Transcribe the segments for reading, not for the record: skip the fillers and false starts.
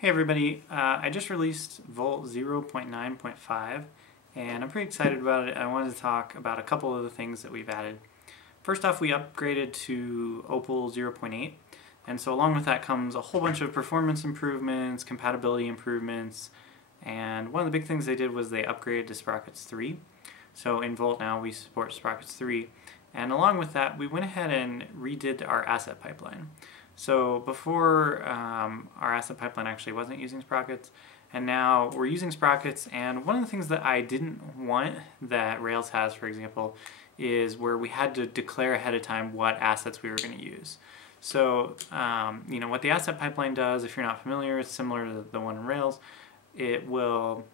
Hey everybody, I just released Volt 0.9.5 and I'm pretty excited about it. I wanted to talk about a couple of the things that we've added. First off, we upgraded to Opal 0.8, and so along with that comes a whole bunch of performance improvements, compatibility improvements, and one of the big things they did was they upgraded to Sprockets 3. So in Volt now we support Sprockets 3, and along with that we went ahead and redid our asset pipeline. So before, our asset pipeline actually wasn't using Sprockets, and now we're using Sprockets, and one of the things that I didn't want that Rails has, for example, is where we had to declare ahead of time what assets we were going to use. So, what the asset pipeline does, if you're not familiar, it's similar to the one in Rails. It will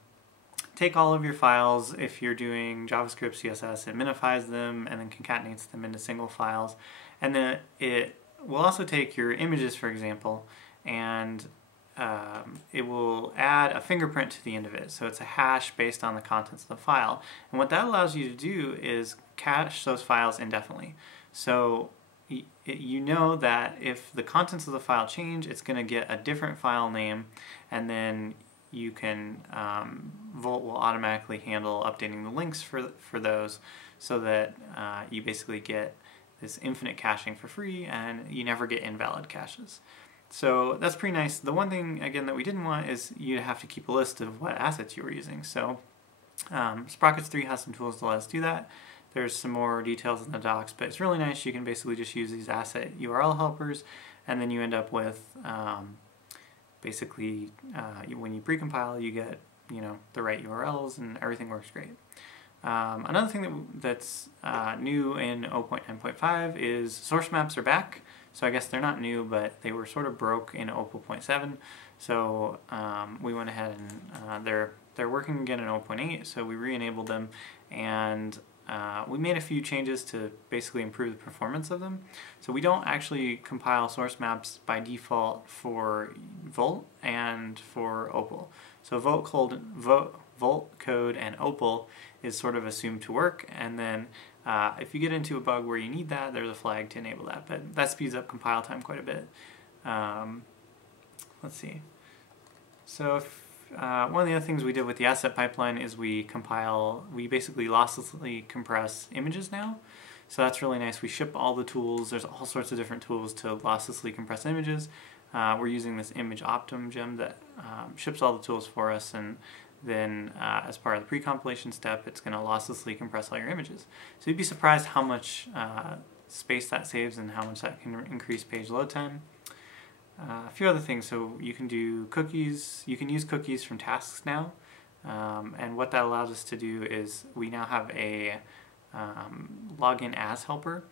take all of your files. If you're doing JavaScript, CSS, it minifies them and then concatenates them into single files, and then it will also take your images, for example, and it will add a fingerprint to the end of it. So it's a hash based on the contents of the file. And what that allows you to do is cache those files indefinitely. So you know that if the contents of the file change, it's going to get a different file name, and then you can, Volt will automatically handle updating the links for those, so that you basically get this infinite caching for free and you never get invalid caches. So that's pretty nice. The one thing, again, that we didn't want is you to have to keep a list of what assets you were using. So Sprockets 3 has some tools to let us do that. There's some more details in the docs, but it's really nice. You can basically just use these asset URL helpers, and then you end up with basically when you precompile, you get the right URLs and everything works great. Another thing that's new in 0.9.5 is source maps are back. So I guess they're not new, but they were sort of broke in Opal 0.7. So we went ahead and they're working again in 0.8, so we re-enabled them, and we made a few changes to basically improve the performance of them. So we don't actually compile source maps by default for Volt and for Opal. So Volt code and Opal is sort of assumed to work, and then if you get into a bug where you need that, there's a flag to enable that, but that speeds up compile time quite a bit. Let's see. So one of the other things we did with the asset pipeline is we basically losslessly compress images now. So that's really nice. We ship all the tools. There's all sorts of different tools to losslessly compress images. We're using this image optim gem that ships all the tools for us, and then as part of the pre-compilation step, it's going to losslessly compress all your images. So you'd be surprised how much space that saves and how much that can increase page load time. A few other things. So you can do cookies. You can use cookies from tasks now, and what that allows us to do is we now have a login as helper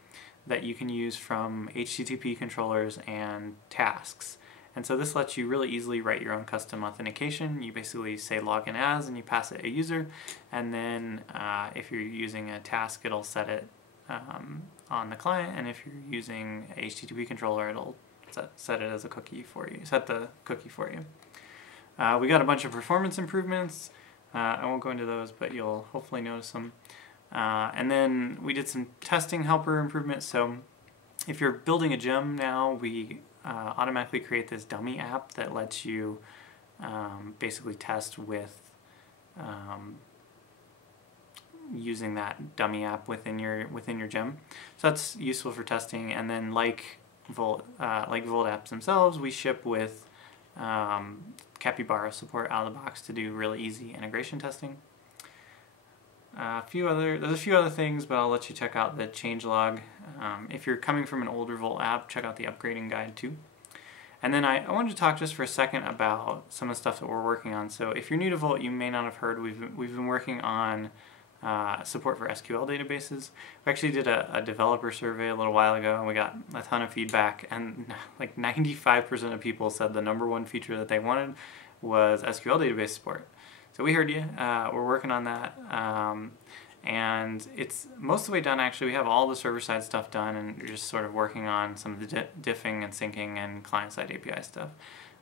that you can use from HTTP controllers and tasks. And so this lets you really easily write your own custom authentication. You basically say login as and you pass it a user, and then if you're using a task, it'll set it on the client, and if you're using a HTTP controller, it'll set it as a cookie for you, set the cookie for you. We got a bunch of performance improvements. I won't go into those, but you'll hopefully notice them. And then we did some testing helper improvements. So if you're building a gem now, we automatically create this dummy app that lets you basically test with using that dummy app within your gem. So that's useful for testing. And then like Volt apps themselves, we ship with Capybara support out of the box to do really easy integration testing. There's a few other things, but I'll let you check out the changelog. If you're coming from an older Volt app, check out the upgrading guide too. And then I wanted to talk just for a second about some of the stuff that we're working on. So if you're new to Volt, you may not have heard, we've been working on support for Sql databases. We actually did a developer survey a little while ago, and we got a ton of feedback, and like 95% of people said the #1 feature that they wanted was SQL database support. So we heard you. We're working on that, and it's most of the way done. Actually, we have all the server-side stuff done, and we're just sort of working on some of the diffing and syncing and client-side API stuff.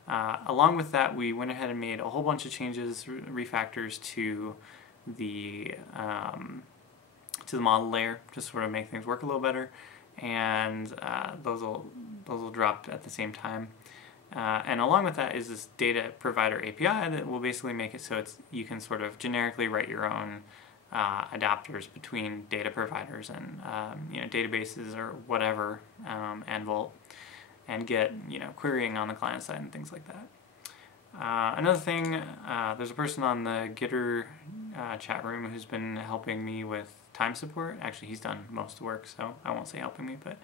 Along with that, we went ahead and made a whole bunch of changes, refactors to the model layer, to sort of make things work a little better, and those will drop at the same time. And along with that is this data provider API that will basically make it so you can sort of generically write your own adapters between data providers and databases or whatever, and Volt, and get querying on the client side and things like that. Another thing, there's a person on the Gitter chat room who's been helping me with time support. Actually, he's done most of the work, so I won't say helping me, but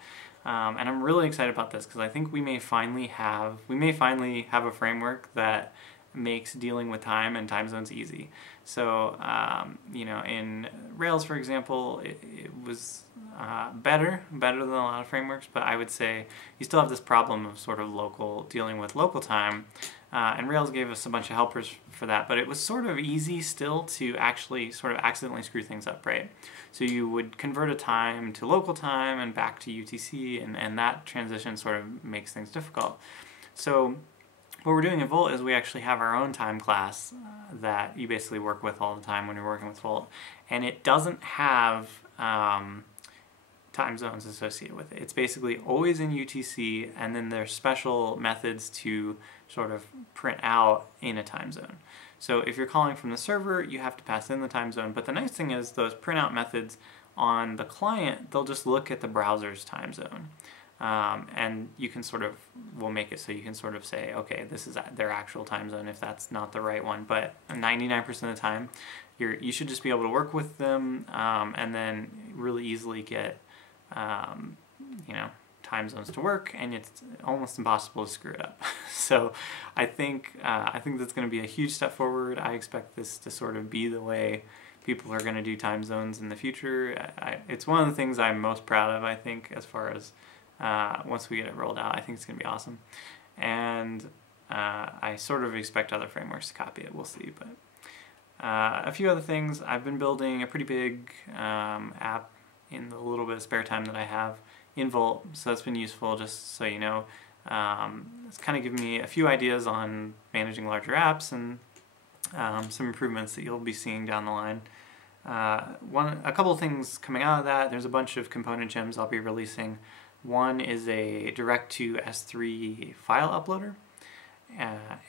and I'm really excited about this because I think we may finally have a framework that makes dealing with time and time zones easy. So in Rails, for example, it was better than a lot of frameworks, but I would say you still have this problem of sort of dealing with local time. And Rails gave us a bunch of helpers for that, but it was sort of easy still to actually sort of accidentally screw things up, right? So you would convert a time to local time and back to UTC, and that transition sort of makes things difficult. So what we're doing in Volt is we actually have our own time class that you basically work with all the time when you're working with Volt, and it doesn't have time zones associated with it. It's basically always in UTC, and then there's special methods to sort of print out in a time zone. So if you're calling from the server, you have to pass in the time zone, but the nice thing is those printout methods on the client, they'll just look at the browser's time zone. And you can we'll make it so you can sort of say, okay, this is their actual time zone if that's not the right one, but 99% of the time, you should just be able to work with them, and then really easily get time zones to work, and it's almost impossible to screw it up. So I think that's going to be a huge step forward. I expect this to sort of be the way people are going to do time zones in the future. It's one of the things I'm most proud of, I think, as far as once we get it rolled out. I think it's going to be awesome. And I sort of expect other frameworks to copy it. We'll see. But a few other things. I've been building a pretty big app in the little bit of spare time that I have in Volt, so that's been useful, just so you know. It's kind of given me a few ideas on managing larger apps and some improvements that you'll be seeing down the line. A couple of things coming out of that. There's a bunch of component gems I'll be releasing. One is a direct to S3 file uploader,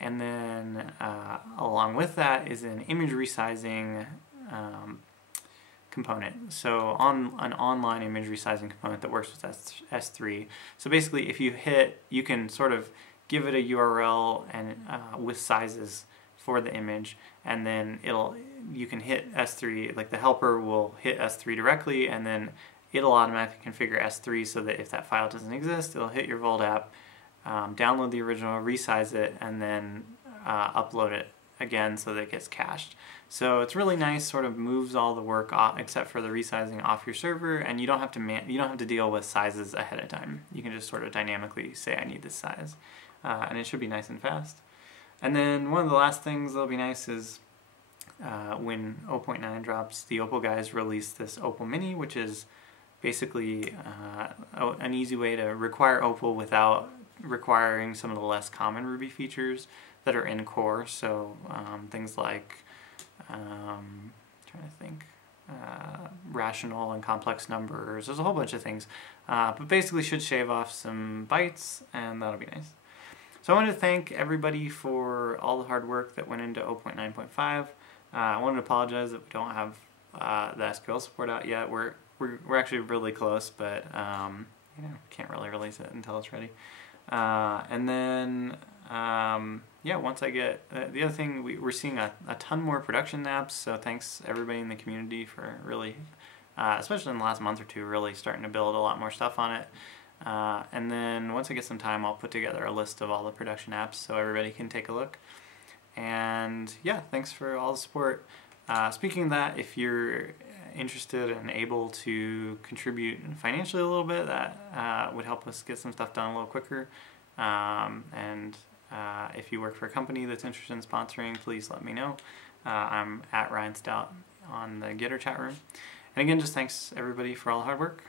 and then along with that is an image resizing component. So an online image resizing component that works with S3. So basically, if you can sort of give it a URL and with sizes for the image, and then you can hit S3, like the helper will hit S3 directly, and then it'll automatically configure S3 so that if that file doesn't exist, it'll hit your Volt app, download the original, resize it, and then upload it again so that it gets cached. So it's really nice, sort of moves all the work off, except for the resizing, off your server, and you don't have to deal with sizes ahead of time. You can just sort of dynamically say, I need this size, and it should be nice and fast. And then one of the last things that'll be nice is when 0.9 drops, the Opal guys released this Opal Mini, which is basically an easy way to require Opal without requiring some of the less common Ruby features that are in core. So things like rational and complex numbers. There's a whole bunch of things, but basically should shave off some bytes, and that'll be nice. So I wanted to thank everybody for all the hard work that went into 0.9.5. I wanted to apologize that we don't have the SQL support out yet. We're actually really close, but can't really release it until it's ready. And then once I get the other thing, we're seeing a ton more production apps. So thanks everybody in the community for really, especially in the last month or two, really starting to build a lot more stuff on it. And then once I get some time, I'll put together a list of all the production apps so everybody can take a look. And yeah, thanks for all the support. Speaking of that, if you're interested and able to contribute financially a little bit, that would help us get some stuff done a little quicker. And if you work for a company that's interested in sponsoring, please let me know. I'm at Ryan Stout on the Gitter chat room. And again, just thanks everybody for all the hard work.